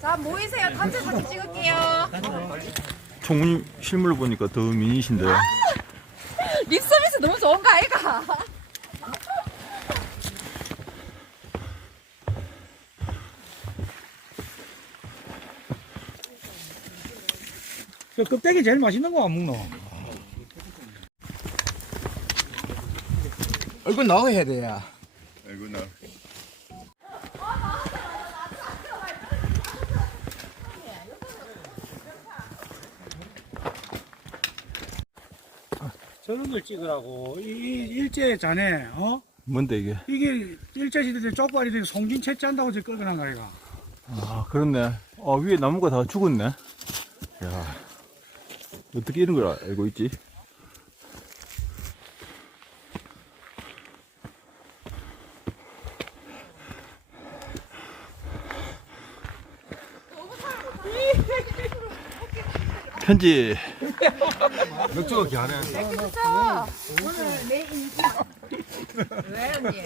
자 모이세요. 단체 사진 찍을게요. 총무님 실물로 보니까 더 미인이신데. 립 서비스 너무 좋은 거 아이가? 그 껍데기 제일 맛있는 거 안 먹노? 얼굴 나와 해야 돼야. 아이고 나. 저런 걸 찍으라고 이 일제 자네 어 뭔데 이게? 이게 일제 시대 때 쪽발이 되고 송진 채취한다고 지금 끌고 난거 아이가 아 그렇네. 아 위에 나무가 다 죽었네. 야 어떻게 이런 걸 알고 있지? 편지 맥주가 기하네. 그렇죠. 오늘 내 인기. 왜 언니?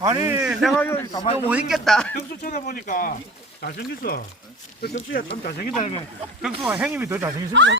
아니 내가 여기 가만히 못 있겠다. 경수 쳐다보니까 잘생겼어 그 경수야 참 잘생긴다면 경수가 형님이 더 잘생겼습니다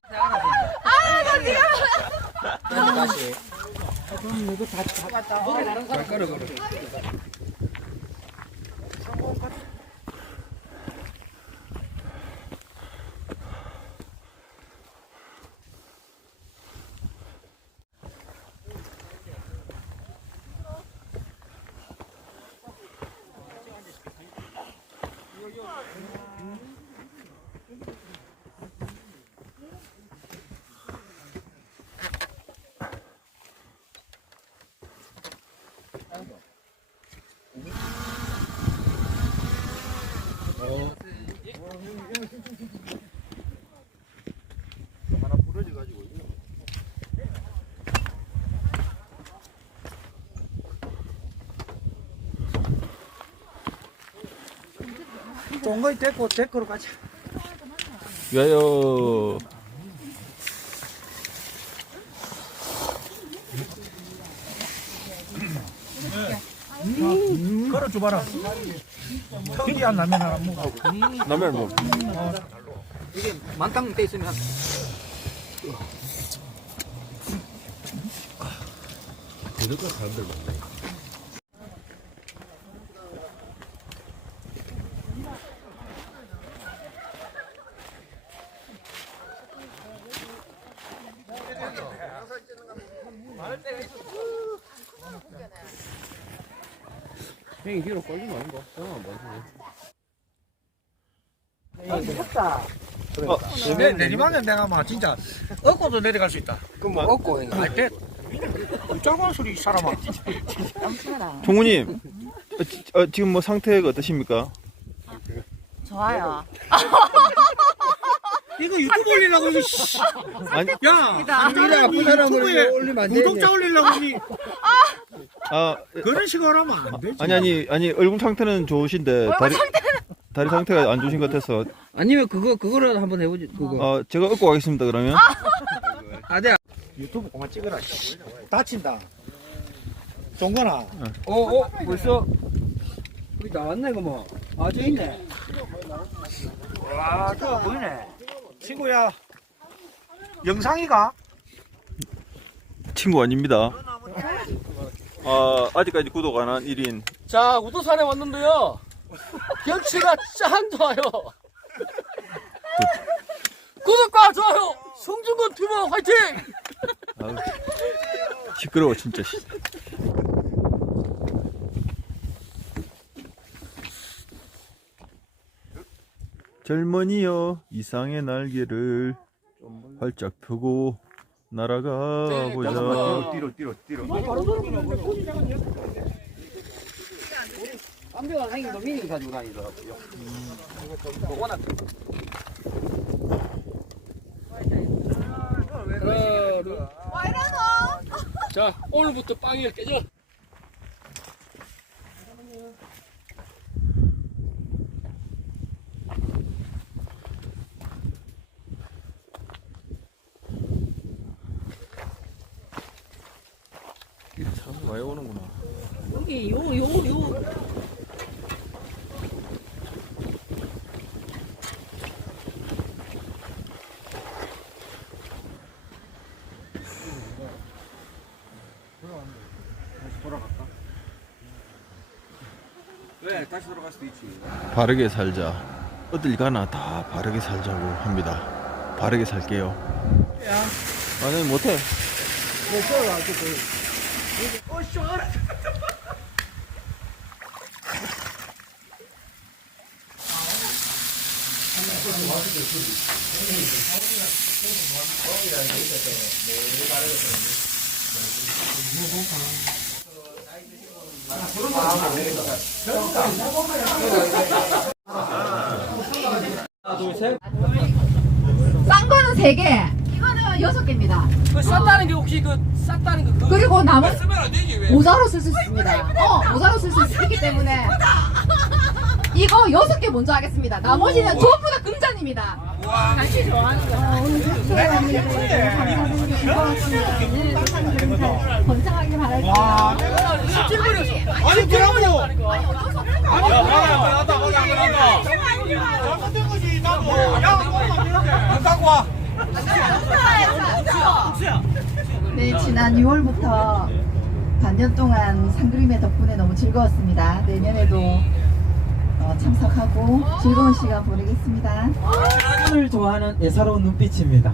동거이 데리고 데리고 가자. 위하여 걸어줘봐라. 특이한 라면 하나 먹어. 남의 뭐. 만땅 돼 있으면 형이 뒤로 걸리면 안 거. 형안 봐주네. 내, 내리막은 내가 막 진짜 얻고도 내려갈 수 있다 그럼 뭐 얻고 대 짜고 소리 이 사람아 총무님 어, 지- 어, 지금 뭐 상태가 어떠십니까? 좋아요. 이거 유튜브 올리려고 이거 씨. 아니 야 아픈 사람을 유튜브에 올리면 안 되지. 구독자 올리려고 이 아 그런 식으로 하면 안 되지 아니 아니 아니 얼굴 상태는 좋으신데 다리 다리 상태가 안 좋으신 것 같아서 아니면 그거 그거라도 한번 해보지. 그거. 어 제가 얻고 가겠습니다 그러면 아, 네. 유튜브 그만 찍어라 씨. 다친다 종건아 어, 어, 벌써 우리 나왔네, 그 뭐. 아, 저 있네. 와 저거 보이네 친구야 영상이가 친구 아닙니다 아 아직까지 구독 안 한 1인 자, 우도산에 왔는데요. 경치가 짱 좋아요. 구독과 좋아요, 송중근 튜버 화이팅! 아우, 시끄러워 진짜 씨. 젊은이여 이상의 날개를 활짝 펴고 날아가 보자 뒤로, 뒤로, 뒤로. 안돼가 생긴 거 미니 가지고 다니더라고요. 하나, 둘. 와 이러노? 자, 오늘부터 빵이 깨져. 사람들 많이 오는구나. 여기 요요 요. 왜 다시 돌아갈 수도 있지 바르게 살자. 어딜 가나 다 바르게 살자고 합니다. 바르게 살게요. 아니 못해. 싼 거는 세 개. 여섯 개입니다. 그 쌌다는 게 혹시 그 쌌다는 거 그거 그리고 남은 쓰면 안 되지 왜? 모자로 쓸 수 있습니다. 어, 모자로 쓸 수 있기 때문에 이거 여섯 개 먼저 하겠습니다. 나머지는 전부 다 금잔입니다. 날씨 좋아하는 거. 건강하게 바랄게요. 아니 그러고 아니, 어쩔 수 없는 거. 아니 나다 나다 나다 잘못된 거지 나도 야 그러면 되는데 안 갖고 와 네, 지난 6월부터 반년 동안 상그림의 덕분에 너무 즐거웠습니다. 내년에도 어, 참석하고 즐거운 시간 보내겠습니다. 을 좋아하는 예사로운 눈빛입니다.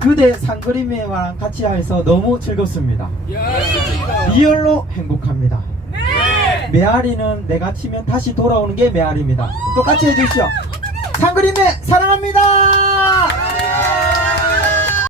그대 상그림회와 같이 해서 너무 즐겁습니다. 리얼로 행복합니다. 메아리는 내가 치면 다시 돌아오는 게 메아리입니다. 똑같이 해주시오. 상그림회 사랑합니다.